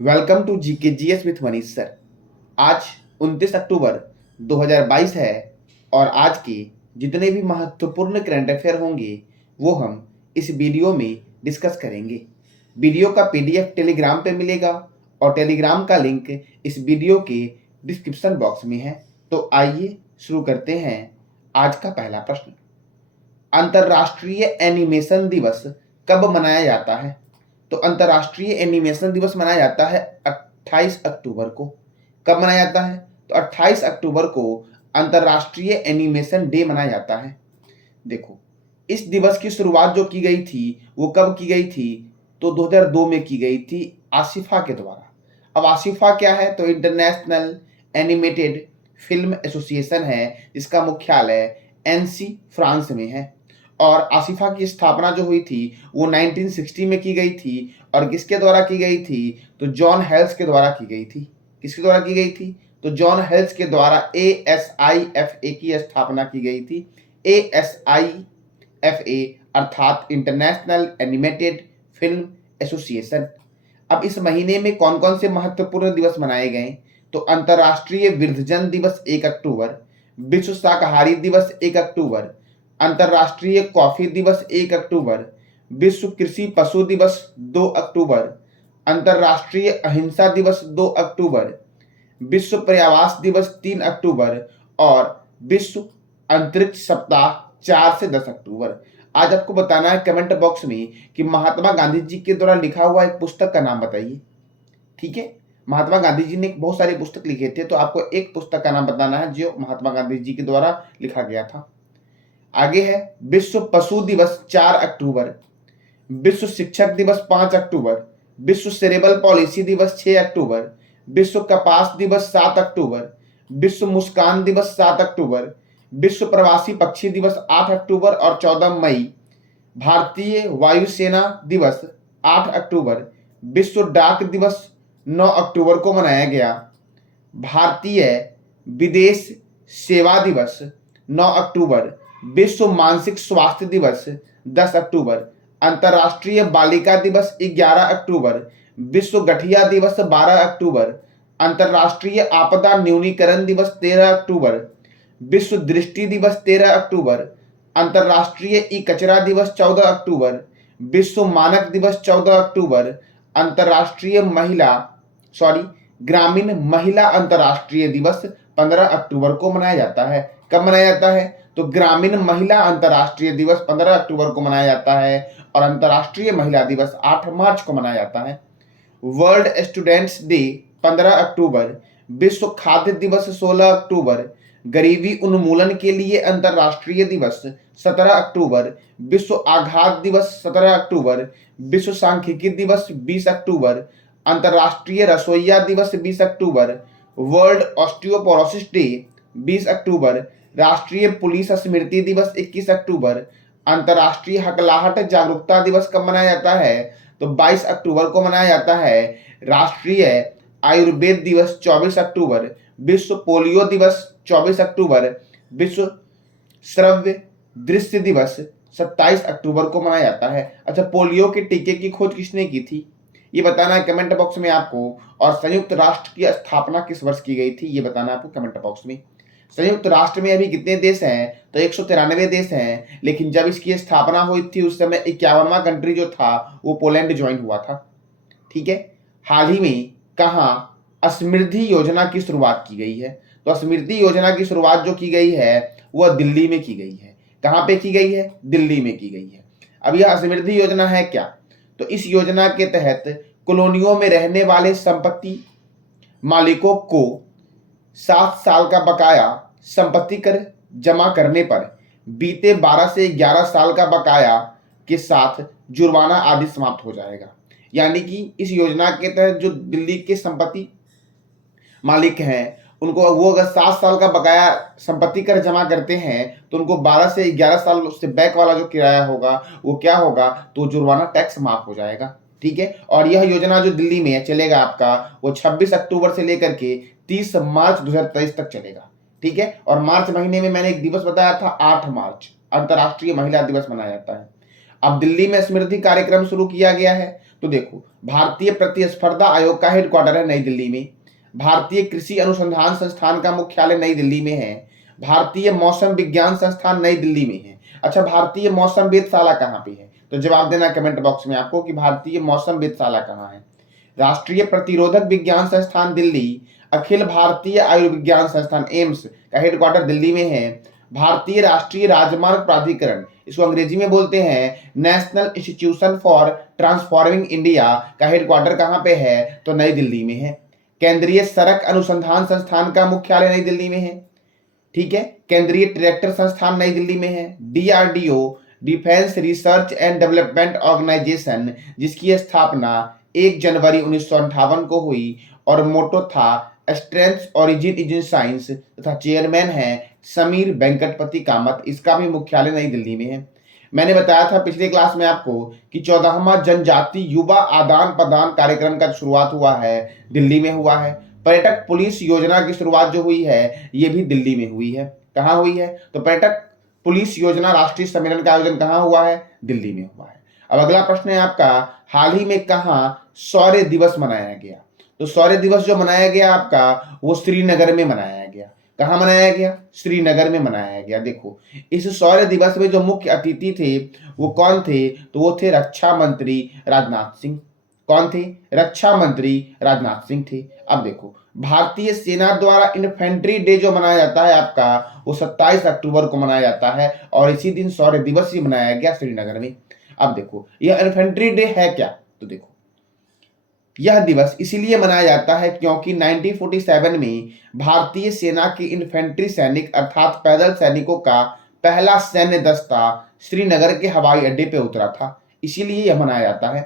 Welcome to GK GS with Manish sir. आज 29 अक्टूबर 2022 है और आज के जितने भी महत्वपूर्ण करंट अफेयर होंगे वो हम इस वीडियो में डिस्कस करेंगे। वीडियो का पीडीएफ टेलीग्राम पे मिलेगा और टेलीग्राम का लिंक इस वीडियो के डिस्क्रिप्शन बॉक्स में है। तो आइए शुरू करते हैं। आज का पहला प्रश्न, अंतर्राष्ट्रीय एनिमेशन दिवस कब मनाया जाता है? तो अंतर्राष्ट्रीय एनिमेशन दिवस मनाया जाता है 28 अक्टूबर को। कब मनाया जाता है? तो 28 अक्टूबर को अंतर्राष्ट्रीय एनिमेशन डे मनाया जाता है। देखो, इस दिवस की शुरुआत जो की गई थी वो कब की गई थी? तो 2002 में की गई थी आसिफा के द्वारा। अब आसिफा क्या है? तो इंटरनेशनल एनिमेटेड फिल्म एसोसिएशन है जिसका मुख्यालय एनसी फ्रांस में है। और आसिफा की स्थापना जो हुई थी वो 1960 में की गई थी। और किसके द्वारा की गई थी? तो जॉन हेल्स के द्वारा की गई थी। किसके द्वारा की गई थी? तो जॉन हेल्स के द्वारा ASIFA की स्थापना की गई थी। ASIFA अर्थात इंटरनेशनल एनिमेटेड फिल्म एसोसिएशन। अब इस महीने में कौन कौन से महत्वपूर्ण दिवस मनाए गए? तो अंतर्राष्ट्रीय वृद्धजन दिवस 1 अक्टूबर, विश्व शाकाहारी दिवस 1 अक्टूबर, अंतर्राष्ट्रीय कॉफी दिवस 1 अक्टूबर, विश्व कृषि पशु दिवस 2 अक्टूबर, अंतर्राष्ट्रीय अहिंसा दिवस 2 अक्टूबर, विश्व पर्यावरण दिवस 3 अक्टूबर और विश्व अंतरिक्ष सप्ताह 4 से 10 अक्टूबर। आज आपको बताना है कमेंट बॉक्स में कि महात्मा गांधी जी के द्वारा लिखा हुआ एक पुस्तक का नाम बताइए। ठीक है, महात्मा गांधी जी ने बहुत सारी पुस्तक लिखे थे, तो आपको एक पुस्तक का नाम बताना है जो महात्मा गांधी जी के द्वारा लिखा गया था। आगे है विश्व पशु दिवस 4 अक्टूबर, विश्व शिक्षक दिवस 5 अक्टूबर, विश्व सेरेबल पॉलिसी दिवस 6 अक्टूबर, विश्व कपास दिवस 7 अक्टूबर, विश्व मुस्कान दिवस 7 अक्टूबर, विश्व प्रवासी पक्षी दिवस 8 अक्टूबर और 14 मई, भारतीय वायुसेना दिवस 8 अक्टूबर, विश्व डाक दिवस 9 अक्टूबर को मनाया गया, भारतीय विदेश सेवा दिवस 9 अक्टूबर, विश्व मानसिक स्वास्थ्य दिवस 10 अक्टूबर, अंतर्राष्ट्रीय बालिका दिवस 11 अक्टूबर, विश्व गठिया दिवस 12 अक्टूबर, अंतर्राष्ट्रीय आपदा न्यूनीकरण दिवस 13 अक्टूबर, विश्व दृष्टि दिवस 13 अक्टूबर, अंतर्राष्ट्रीय ई कचरा दिवस 14 अक्टूबर, विश्व मानक दिवस 14 अक्टूबर, अंतर्राष्ट्रीय ग्रामीण महिला अंतर्राष्ट्रीय दिवस 15 अक्टूबर को मनाया जाता है। कब मनाया जाता है? तो ग्रामीण महिला अंतर्राष्ट्रीय दिवस 15 अक्टूबर को मनाया जाता है और अंतर्राष्ट्रीय महिला दिवस 8 मार्च को मनाया जाता है। वर्ल्ड स्टूडेंट्स डे 15 अक्टूबर, विश्व खाद्य दिवस 16 अक्टूबर, गरीबी उन्मूलन के लिए अंतर्राष्ट्रीय दिवस 17 अक्टूबर, विश्व आघात दिवस 17 अक्टूबर, विश्व सांख्यिकी दिवस 20 अक्टूबर, अंतर्राष्ट्रीय रसोइया दिवस 20 अक्टूबर, वर्ल्ड ऑस्टियोपोरोसिस डे 20 अक्टूबर, राष्ट्रीय पुलिस स्मृति दिवस 21 अक्टूबर, अंतर्राष्ट्रीय हकलाहट जागरूकता दिवस कब मनाया जाता है? तो 22 अक्टूबर को मनाया जाता है। राष्ट्रीय आयुर्वेद दिवस 24 अक्टूबर, विश्व पोलियो दिवस 24 अक्टूबर, विश्व श्रव्य दृश्य दिवस 27 अक्टूबर को मनाया जाता है। अच्छा, पोलियो के टीके की खोज किसने की थी? ये बताना है कमेंट बॉक्स में आपको। और संयुक्त राष्ट्र की स्थापना किस वर्ष की गई थी ये बताना है आपको कमेंट बॉक्स में। संयुक्त राष्ट्र में अभी कितने देश हैं? तो 193 देश हैं, लेकिन जब इसकी स्थापना हुई थी उस समय 51वां कंट्री जो था वो पोलैंड ज्वाइन हुआ था। ठीक है, हाल ही में कहाँ समृद्धि योजना की शुरुआत की गई है? तो समृद्धि योजना की शुरुआत जो की गई है वह दिल्ली में की गई है। कहाँ पे की गई है? दिल्ली में की गई है। अब यह समृद्धि योजना है क्या? तो इस योजना के तहत कॉलोनियों में रहने वाले संपत्ति मालिकों को 7 साल का बकाया संपत्ति कर जमा करने पर बीते 12 से 11 साल का बकाया के साथ जुर्माना आदि समाप्त हो जाएगा। यानी कि इस योजना के तहत जो दिल्ली के संपत्ति मालिक हैं उनको वो अगर 7 साल का बकाया संपत्ति कर जमा करते हैं तो उनको 12 से 11 साल उससे बैक वाला जो किराया होगा वो क्या होगा? तो जुर्माना टैक्स माफ हो जाएगा। ठीक है, और यह योजना जो दिल्ली में चलेगा आपका वो 26 अक्टूबर से लेकर के 30 मार्च 2023 तक चलेगा। ठीक है, और मार्च महीने में मैंने एक दिवस बताया था 8 मार्च अंतर्राष्ट्रीय महिला दिवस मनाया जाता है। अब दिल्ली में समृद्धि कार्यक्रम शुरू किया गया है। तो देखो, भारतीय प्रतिस्पर्धा आयोग का हेडक्वार्टर है नई दिल्ली में। भारतीय कृषि अनुसंधान संस्थान का मुख्यालय नई दिल्ली में है। भारतीय मौसम विज्ञान संस्थान नई दिल्ली में है। अच्छा, भारतीय मौसम वेधशाला कहाँ पे है? तो जवाब देना कमेंट बॉक्स में आपको कि भारतीय मौसम वेधशाला कहाँ है। राष्ट्रीय प्रतिरोधक विज्ञान संस्थान दिल्ली, अखिल भारतीय आयुर्विज्ञान संस्थान एम्स का हेडक्वार्टर दिल्ली में है। भारतीय राष्ट्रीय राजमार्ग प्राधिकरण, इसको अंग्रेजी में बोलते हैं national institution for transforming India, का हेडक्वार्टर कहाँ पे है? तो नई दिल्ली में है। केंद्रीय सड़क अनुसंधान संस्थान का मुख्यालय नई दिल्ली में है। ठीक है, केंद्रीय ट्रैक्टर संस्थान नई दिल्ली में है। DRDO, defence research and development organisation, जिसकी स्थापना 1 जनवरी 1958 को हुई और मोटो था स्ट्रेंथ ओरिजिन इंजन साइंस, तथा चेयरमैन है समीर वेंकटपति कामत, इसका भी मुख्यालय नई दिल्ली में है। मैंने बताया था पिछले क्लास में आपको कि 14वां जनजाति युवा आदान प्रदान कार्यक्रम का शुरुआत हुआ है दिल्ली में हुआ है। पर्यटक पुलिस योजना की शुरुआत जो हुई है ये भी दिल्ली में हुई है। कहाँ हुई है? तो पर्यटक पुलिस योजना राष्ट्रीय सम्मेलन का आयोजन कहाँ हुआ है? दिल्ली में हुआ है। अब अगला प्रश्न है आपका, हाल ही में कहाँ शौर्य दिवस मनाया गया? तो शौर्य दिवस जो मनाया गया आपका वो श्रीनगर में मनाया गया। कहाँ मनाया गया? श्रीनगर में मनाया गया। देखो, इस शौर्य दिवस में जो मुख्य अतिथि थे वो कौन थे? तो वो थे रक्षा मंत्री राजनाथ सिंह। कौन थे? रक्षा मंत्री राजनाथ सिंह थे। अब देखो, भारतीय सेना द्वारा इन्फेंट्री डे जो मनाया जाता है आपका वो 27 अक्टूबर को मनाया जाता है और इसी दिन शौर्य दिवस ही मनाया गया श्रीनगर में। अब देखो, यह इन्फेंट्री डे है क्या? तो देखो, यह दिवस इसीलिए मनाया जाता है क्योंकि 1947 में भारतीय सेना के इन्फेंट्री सैनिक अर्थात पैदल सैनिकों का पहला सैन्य दस्ता श्रीनगर के हवाई अड्डे पे उतरा था, इसीलिए यह मनाया जाता है।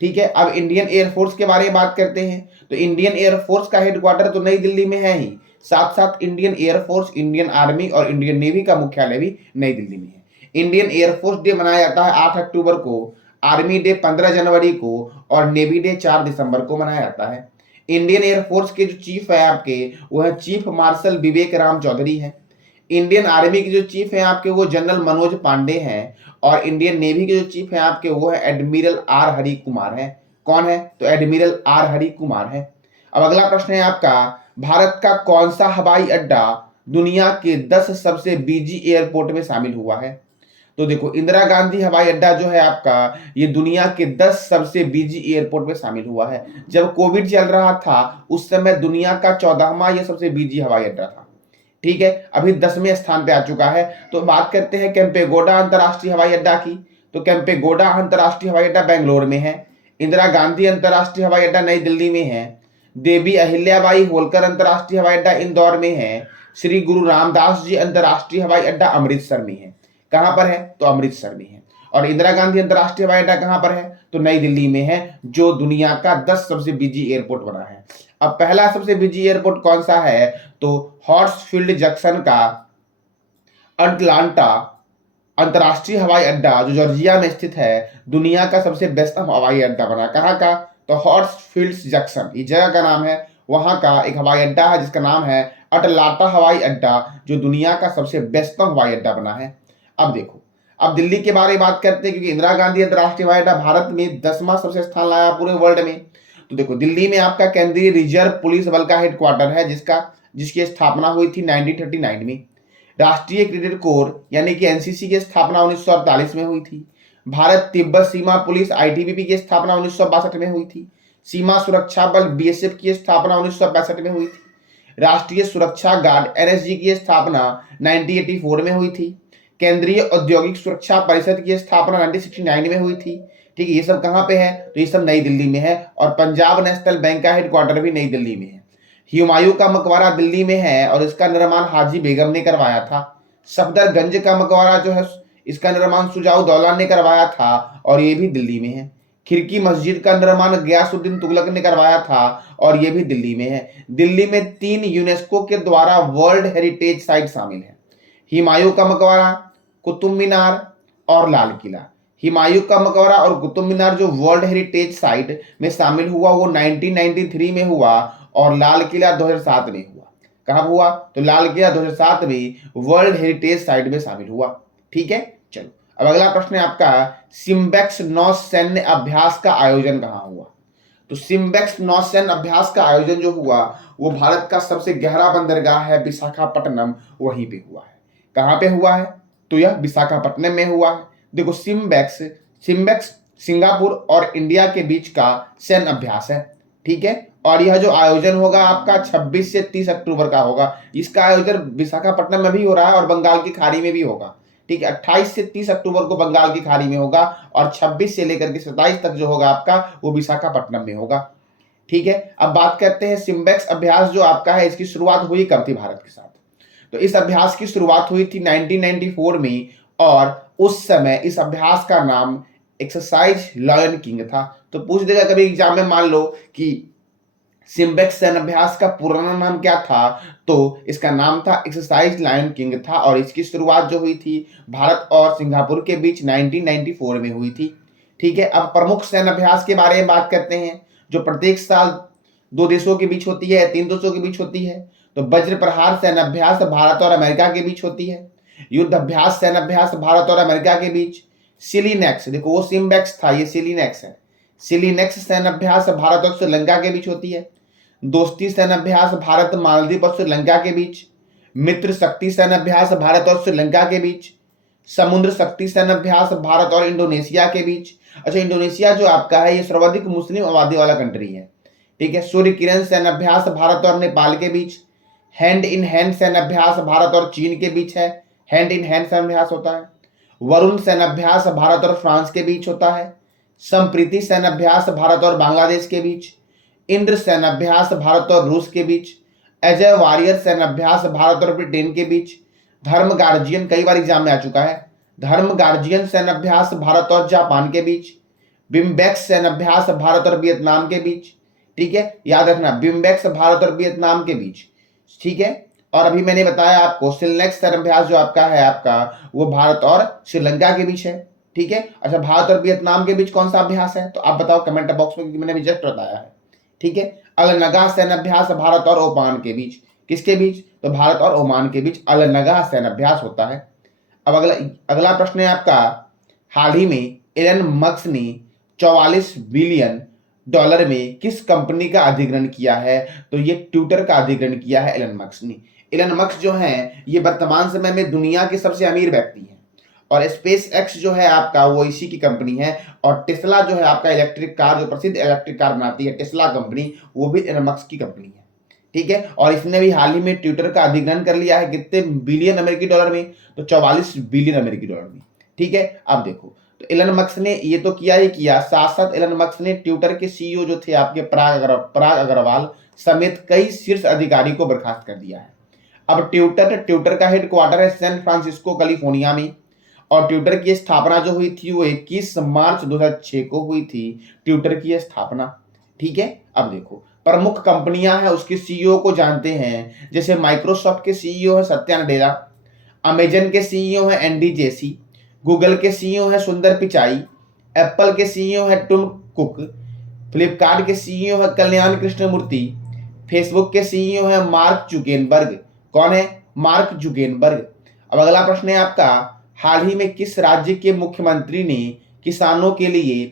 ठीक है, अब इंडियन एयरफोर्स के बारे में बात करते हैं। तो इंडियन एयरफोर्स का हेडक्वार्टर तो नई दिल्ली में है ही, साथ साथ इंडियन एयरफोर्स, इंडियन आर्मी और इंडियन नेवी का मुख्यालय भी नई दिल्ली में है। इंडियन एयरफोर्स डे मनाया जाता है 8 अक्टूबर को, आर्मी डे 15 जनवरी को और नेवी डे 4 दिसंबर को मनाया जाता है। इंडियन एयरफोर्स के जो चीफ है आपके वो है चीफ मार्शल विवेक राम चौधरी हैं। इंडियन आर्मी के जो चीफ हैं आपके वो जनरल मनोज पांडे हैं और इंडियन नेवी के जो चीफ हैं आपके वो है एडमिरल आर हरि कुमार हैं। कौन है? तो एडमिरल आर हरि कुमार है। अब अगला प्रश्न है आपका, भारत का कौन सा हवाई अड्डा दुनिया के 10 सबसे बिजी एयरपोर्ट में शामिल हुआ है? तो देखो, इंदिरा गांधी हवाई अड्डा जो है आपका ये दुनिया के 10 सबसे बिजी एयरपोर्ट में शामिल हुआ है। जब कोविड चल रहा था उस समय दुनिया का 14वां ये सबसे बिजी हवाई अड्डा था। ठीक है, अभी 10वें स्थान पे आ चुका है। तो बात करते हैं केम्पेगौड़ा अंतर्राष्ट्रीय हवाई अड्डा की। तो केम्पेगौड़ा अंतर्राष्ट्रीय हवाई अड्डा बेंगलोर में है। इंदिरा गांधी अंतर्राष्ट्रीय हवाई अड्डा नई दिल्ली में है। देवी अहिल्याबाई होलकर अंतर्राष्ट्रीय हवाई अड्डा इंदौर में है। श्री गुरु रामदास जी अंतर्राष्ट्रीय हवाई अड्डा अमृतसर में है। कहां पर है? तो अमृतसर में है। और इंदिरा गांधी अंतर्राष्ट्रीय हवाई अड्डा कहां पर है? तो नई दिल्ली में है, जो दुनिया का 10 सबसे बिजी एयरपोर्ट बना है। अब पहला सबसे बिजी एयरपोर्ट कौन सा है? तो हॉर्सफील्ड जंक्शन का अटलांटा अंतर्राष्ट्रीय हवाई अड्डा जो जॉर्जिया में स्थित है, दुनिया का सबसे बेस्ट हवाई अड्डा बना। कहाँ का? तो हॉर्सफील्ड जंक्शन, ये जगह का नाम है, वहां का एक हवाई अड्डा है जिसका नाम है अटलांटा हवाई अड्डा, जो दुनिया का सबसे बेस्ट हवाई अड्डा बना है। अब देखो, अब दिल्ली के बारे में बात करते हैं क्योंकि इंदिरा गांधी अंतर्राष्ट्रीय हवाई अड्डा भारत में 10वां सबसे स्थान लाया पूरे वर्ल्ड में। तो देखो, दिल्ली में आपका केंद्रीय रिजर्व पुलिस बल का हेडक्वार्टर है जिसकी स्थापना हुई थी 1939 में। राष्ट्रीय क्रेडिट कोर यानी कि एनसीसी की स्थापना 1948 में हुई थी। भारत तिब्बत सीमा पुलिस आईटीबीपी की स्थापना 1962 में हुई थी। सीमा सुरक्षा बल बीएसएफ की स्थापना 1965 में हुई थी। राष्ट्रीय सुरक्षा गार्ड एनएसजी की स्थापना 1984 में हुई थी। केंद्रीय औद्योगिक सुरक्षा परिषद की स्थापना 1969 में हुई थी। ठीक है, ये सब कहाँ पे है? तो ये सब नई दिल्ली में है। और पंजाब नेशनल बैंक का हेडक्वार्टर भी नई दिल्ली में है। हुमायूं का मकबरा दिल्ली में है और इसका निर्माण हाजी बेगम ने करवाया था। सफदरगंज का मकबरा जो है इसका निर्माण सुजाउद्दौला ने करवाया था और ये भी दिल्ली में है। खिड़की मस्जिद का निर्माण गयासुद्दीन तुगलक ने करवाया था और ये भी दिल्ली में है। दिल्ली में 3 यूनेस्को के द्वारा वर्ल्ड हेरिटेज साइट शामिल है, हुमायूं का मकबरा, कुतुब मीनार और लाल किला। हुमायूं का मकबरा और कुतुब मीनार जो वर्ल्ड हेरिटेज साइट में शामिल हुआ वो 1993 में हुआ और लाल किला 2007 में हुआ। कहाँ हुआ? तो लाल किला 2007 में वर्ल्ड हेरिटेज साइट में शामिल हुआ। ठीक है, चलो अब अगला प्रश्न है आपका, सिम्बेक्स नौ सैन्य अभ्यास का आयोजन कहाँ हुआ? तो सिम्बेक्स नौसैन्य अभ्यास का आयोजन जो हुआ वो भारत का सबसे गहरा बंदरगाह है विशाखापट्टनम, वहीं पे हुआ है। कहाँ पे हुआ है? तो यह विशाखापट्टनम में हुआ है। देखो सिम्बेक्स सिम्बेक्स सिंगापुर और इंडिया के बीच का सैन्य अभ्यास है, ठीक है। और यह जो आयोजन होगा आपका 26 से 30 अक्टूबर का होगा। इसका आयोजन विशाखापट्टनम में भी हो रहा है और बंगाल की खाड़ी में भी होगा, ठीक है। 28 से 30 अक्टूबर को बंगाल की खाड़ी में होगा और 26 से लेकर के 27 तक जो होगा आपका वो विशाखापट्टनम में होगा, ठीक है। अब बात करते हैं सिम्बेक्स अभ्यास जो आपका है, इसकी शुरुआत हुई कब थी भारत के साथ? तो इस अभ्यास की शुरुआत हुई थी 1994 में और उस समय इस अभ्यास का नाम एक्सरसाइज लायन किंग था। तो पूछ देगा कभी एग्जाम में, मान लो कि सिम्बेक्स सैन्य अभ्यास का पुराना नाम क्या था, तो इसका नाम था एक्सरसाइज लायन किंग था और इसकी शुरुआत जो हुई थी भारत और सिंगापुर के बीच 1994 में हुई थी, ठीक है। अब प्रमुख सैन्य अभ्यास के बारे में बात करते हैं जो प्रत्येक साल दो देशों के बीच होती है, तीन देशों के बीच होती है। तो वज्र प्रहार सैन्य अभ्यास भारत और अमेरिका के बीच होती है। युद्ध अभ्यास सैन्य अभ्यास भारत और अमेरिका के बीच। सिलीनेक्स, देखो वो सिम्बेक्स था, ये सिलीनेक्स है। सिलीनेक्स सैन्य अभ्यास भारत और श्रीलंका के बीच होती है। दोस्ती सैन्य अभ्यास भारत मालदीव और श्रीलंका के बीच। मित्र शक्ति सैन्य अभ्यास भारत और श्रीलंका के बीच। समुद्र शक्ति सैन्य अभ्यास भारत और इंडोनेशिया के बीच। अच्छा, इंडोनेशिया जो आपका है ये सर्वाधिक मुस्लिम आबादी वाला कंट्री है, ठीक है। सूर्य किरण सैन्य अभ्यास भारत और नेपाल के बीच। हैंड इन हैंड सैन्य अभ्यास भारत और चीन के बीच है, हैंड इन हैंड सैन्य अभ्यास होता है। वरुण सैन्य अभ्यास भारत और फ्रांस के बीच होता है। संप्रीति सैन्य अभ्यास भारत और बांग्लादेश के बीच। इंद्र सैन्य अभ्यास भारत और रूस के बीच। अजय वॉरियर सैन्य अभ्यास भारत और ब्रिटेन के बीच। धर्म गार्जियन, कई बार एग्जाम में आ चुका है, धर्म गार्जियन सैन्य अभ्यास भारत और जापान के बीच। बिम्बेक्स सैन्य अभ्यास भारत और वियतनाम के बीच, ठीक है, याद रखना बिम्बेक्स भारत और वियतनाम के बीच, ठीक है। और अभी मैंने बताया आपको सिलनेक्स सैन्य अभ्यास जो आपका है आपका वो भारत और श्रीलंका के बीच है, ठीक है। अच्छा, भारत और वियतनाम के बीच कौन सा अभ्यास है तो आप बताओ कमेंट बॉक्स में, क्योंकि मैंने अभी जस्ट बताया है, ठीक है। अलनगा सैन्य अभ्यास भारत और ओमान के बीच, किसके बीच? तो भारत और ओमान के बीच अलनगा सैन्य अभ्यास होता है। अब अगला प्रश्न है आपका, हाल ही में एलन मस्क ने 44 बिलियन डॉलर में किस कंपनी का अधिग्रहण किया है? तो ये ट्विटर का अधिग्रहण किया है एलन मस्क ने। एलन मस्क जो है ये वर्तमान समय में दुनिया के सबसे अमीर व्यक्ति हैं और स्पेस एक्स जो है आपका वो इसी की कंपनी है। और टेस्ला जो है आपका इलेक्ट्रिक कार, जो प्रसिद्ध इलेक्ट्रिक कार बनाती है टेस्ला कंपनी, वो भी एलन मस्क की कंपनी है, ठीक है। और इसने भी हाल ही में ट्विटर का अधिग्रहण कर लिया है, कितने बिलियन अमेरिकी डॉलर में? तो 44 बिलियन अमेरिकी डॉलर में, ठीक है। अब देखो, तो एलन मस्क ने ये तो किया ही किया, साथ साथ एलन मस्क ने ट्विटर के सीईओ जो थे आपके पराग अग्रवाल समेत कई शीर्ष अधिकारी को बर्खास्त कर दिया है। अब ट्विटर का हेडक्वार्टर है सैन फ्रांसिस्को कैलिफोर्निया में और ट्विटर की स्थापना जो हुई थी वो 21 मार्च 2006 को हुई थी, ट्विटर की स्थापना, ठीक है। अब देखो, प्रमुख कंपनियां हैं उसके सीईओ को जानते हैं, जैसे माइक्रोसॉफ्ट के सीईओ है सत्या नडेला, अमेजन के सीईओ है एंडी जेसी, गूगल के सीईओ है सुंदर पिचाई, एप्पल के सीईओ है टिम कुक, फ्लिपकार्ट के सीईओ है कल्याण कृष्णमूर्ति, फेसबुक के सीईओ है मार्क जुकेनबर्ग। कौन है? मार्क जुकेनबर्ग। अब अगला प्रश्न है आपका, हाल ही में किस राज्य के मुख्यमंत्री ने किसानों के लिए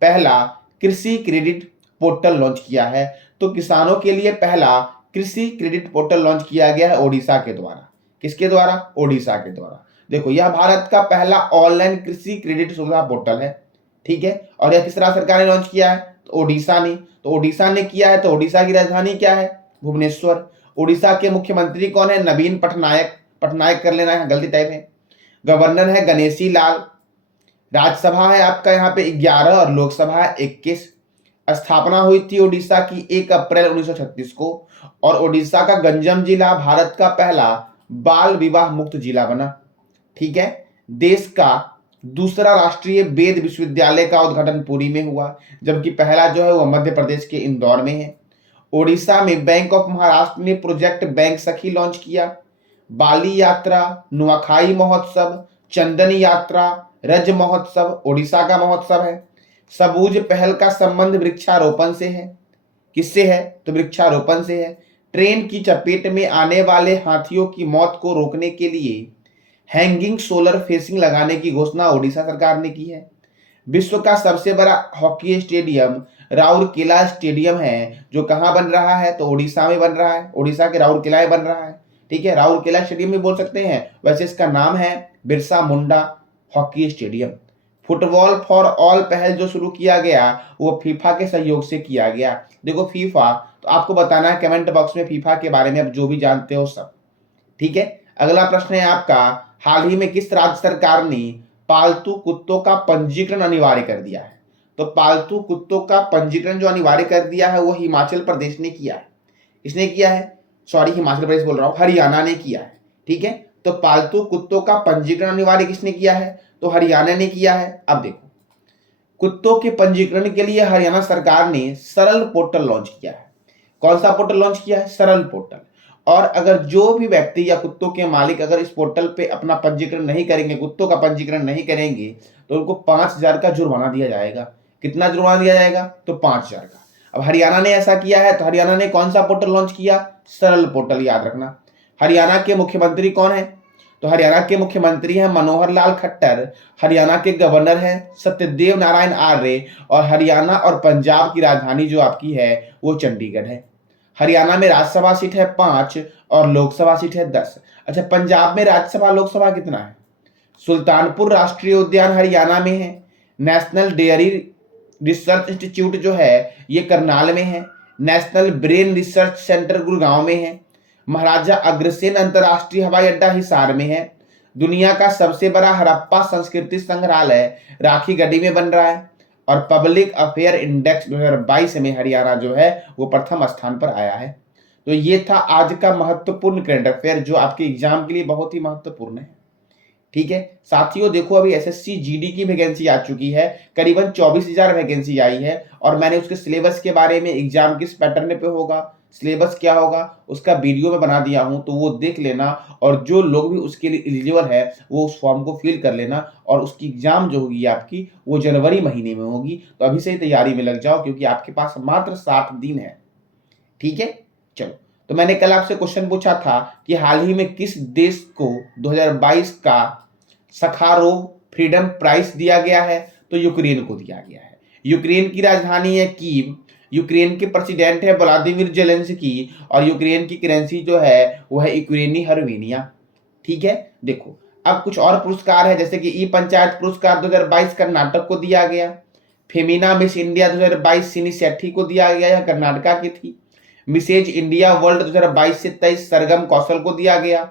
पहला कृषि क्रेडिट पोर्टल लॉन्च किया है? तो किसानों के लिए पहला कृषि क्रेडिट पोर्टल लॉन्च किया गया है ओडिशा के द्वारा। किसके द्वारा? ओडिशा के द्वारा। देखो, यह भारत का पहला ऑनलाइन कृषि क्रेडिट सुविधा पोर्टल है, ठीक है। और यह किस राज्य सरकार ने लॉन्च किया है? तो ओडिशा ने। तो ओडिशा ने किया है, तो ओडिशा की राजधानी क्या है? भुवनेश्वर। ओडिशा के मुख्यमंत्री कौन है? नवीन पटनायक कर लेना है, गलती टाइप है। गवर्नर है गणेशी लाल। राज्यसभा है आपका यहाँ पे 11 और लोकसभा है 21। स्थापना हुई थी ओडिशा की 1 अप्रैल 1936 को और ओडिशा का गंजम जिला भारत का पहला बाल विवाह मुक्त जिला बना, ठीक है। देश का दूसरा राष्ट्रीय वेद विश्वविद्यालय का उद्घाटन पुरी में हुआ, जबकि पहला जो है वह मध्य प्रदेश के इंदौर में है। ओडिशा में बैंक ऑफ महाराष्ट्र ने प्रोजेक्ट बैंक सखी लॉन्च किया। बाली यात्रा, नुआखाई महोत्सव, चंदन यात्रा, रज महोत्सव ओडिशा का महोत्सव है। सबूज पहल का संबंध वृक्षारोपण से है। किससे है? तो वृक्षारोपण से है। ट्रेन की चपेट में आने वाले हाथियों की मौत को रोकने के लिए हैंगिंग सोलर फेंसिंग लगाने की घोषणा ओडिशा सरकार ने की है। विश्व का सबसे बड़ा हॉकी स्टेडियम राउरकेला स्टेडियम है, जो कहाँ बन रहा है, तो उड़ीसा में बन रहा है, उड़ीसा के राउरकेला में बन रहा है। ठीक है, राउरकेला स्टेडियम भी बोल सकते हैं, वैसे इसका नाम है Birsa Munda hockey stadium. Football for all पहल जो शुरू किया गया वो फीफा के सहयोग से किया गया। देखो फीफा, तो आपको बताना है कमेंट बॉक्स में फीफा के बारे में आप जो भी जानते हो सब। ठीक है, अगला प्रश्न है आपका, हाल ही में किस राज्य सरकार ने पालतू कुत्तों का पंजीकरण अनिवार्य कर दिया है? तो पालतू कुत्तों का पंजीकरण जो अनिवार्य कर दिया है वो हिमाचल प्रदेश ने किया है। किसने किया है? सॉरी, हिमाचल प्रदेश बोल रहा हूं, हरियाणा ने किया है। ठीक है, तो पालतू कुत्तों का पंजीकरण अनिवार्य किसने किया है? तो हरियाणा ने किया है। अब देखो, कुत्तों के पंजीकरण के लिए हरियाणा सरकार ने सरल पोर्टल लॉन्च किया है। कौन सा पोर्टल लॉन्च किया है? सरल पोर्टल। और अगर जो भी व्यक्ति या कुत्तों के मालिक अगर इस पोर्टल पे अपना पंजीकरण नहीं करेंगे, कुत्तों का पंजीकरण नहीं करेंगे, तो उनको 5,000 का जुर्माना दिया जाएगा। कितना जुर्माना दिया जाएगा? तो 5,000 का। अब हरियाणा ने ऐसा किया है, तो हरियाणा ने कौन सा पोर्टल लॉन्च किया? सरल पोर्टल, याद रखना। हरियाणा के मुख्यमंत्री कौन है? तो हरियाणा के मुख्यमंत्री हैं मनोहर लाल खट्टर, हरियाणा के गवर्नर हैं सत्यदेव नारायण आर्य, और हरियाणा और पंजाब की राजधानी जो आपकी है वो चंडीगढ़ है। हरियाणा में राज्यसभा सीट है 5 और लोकसभा सीट है 10। अच्छा, पंजाब में राज्यसभा लोकसभा कितना है? सुल्तानपुर राष्ट्रीय उद्यान हरियाणा में है। नेशनल डेयरी रिसर्च इंस्टीट्यूट जो है ये करनाल में है। National brain research centre Gurgaon में है। महाराजा अग्रसेन अंतरराष्ट्रीय हवाई अड्डा हिसार में है। दुनिया का सबसे बड़ा हड़प्पा संस्कृति संग्रहालय राखी गढ़ी में बन रहा है। और पब्लिक अफेयर इंडेक्स 2022 में हरियाणा जो है वो प्रथम स्थान पर आया है। तो ये था आज का महत्वपूर्ण करंट अफेयर जो आपके एग्जाम के लिए बहुत ही महत्वपूर्ण है। ठीक है साथियों, देखो अभी एसएससी जीडी की वैकेंसी आ चुकी है, करीबन 24,000 वैकेंसी आई है। और मैंने उसके सिलेबस के बारे में, एग्जाम किस पैटर्न पे होगा, सिलेबस क्या होगा, उसका वीडियो में बना दिया हूं, तो वो देख लेना। और जो लोग भी उसके लिए एलिजिबल है वो उस फॉर्म को फिल कर लेना। और उसकी एग्जाम जो होगी आपकी वो जनवरी महीने में होगी, तो अभी से ही तैयारी में लग जाओ क्योंकि आपके पास मात्र 60 दिन है। ठीक है, चलो। तो मैंने कल आपसे क्वेश्चन पूछा था कि हाल ही में किस देश को 2022 का सखारोव फ्रीडम प्राइज दिया गया है? तो यूक्रेन को दिया गया है। यूक्रेन की राजधानी है कीव। यूक्रेन के प्रेसिडेंट है व्लादिमीर जेलेंस्की। और यूक्रेन की करेंसी जो है वो है यूक्रेनी हर्वेनिया। ठीक है, देखो अब कुछ और पुरस्कार है, जैसे कि ई पंचायत पुरस्कार 2022 कर्नाटक को दिया गया। फेमिना मिस इंडिया 2022 सिनी सेठी को दिया गया, यह कर्नाटका की थी। मिसेज इंडिया वर्ल्ड 2022 से 23 सरगम कौशल को दिया गया।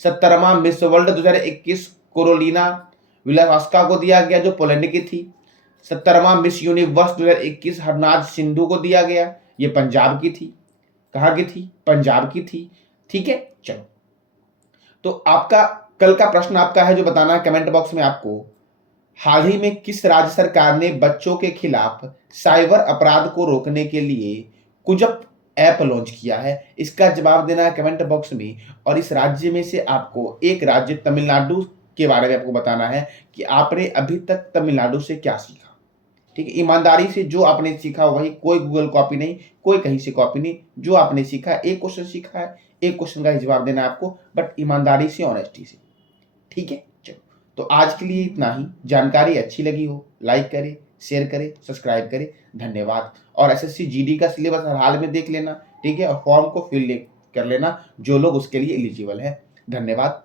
70वां मिस वर्ल्ड 2021 कोरोलिना विलास्का को दिया गया जो पोलैंड की थी। 70वां मिस यूनिवर्स 2021 हरनाज सिंधु को दिया गया, ये पंजाब की थी। कहाँ की थी? पंजाब की थी। ठीक है, चलो। तो आपका कल का प्रश्न आपका है जो बताना है कमेंट बॉक्स में आपको, हाल ही में किस राज्य सरकार ने बच्चों के खिलाफ साइबर अपराध को रोकने के लिए कुजप ऐप लॉन्च किया है? इसका जवाब देना है कमेंट बॉक्स में। और इस राज्य में से आपको एक राज्य तमिलनाडु के बारे में आपको बताना है कि आपने अभी तक तमिलनाडु से क्या सीखा। ठीक है, ईमानदारी से जो आपने सीखा वही, कोई गूगल कॉपी नहीं, कोई कहीं से कॉपी नहीं। जो आपने सीखा, एक क्वेश्चन सीखा है, एक क्वेश्चन का ही जवाब देना है आपको, बट ईमानदारी से, ऑनेस्टी से। ठीक है, चलो। तो आज के लिए इतना ही। जानकारी अच्छी लगी हो लाइक करें, शेयर करें, सब्सक्राइब करें। धन्यवाद। और एसएससी जीडी का सिलेबस हर हाल में देख लेना। ठीक है, और फॉर्म को फिल कर लेना जो लोग उसके लिए एलिजिबल है। धन्यवाद।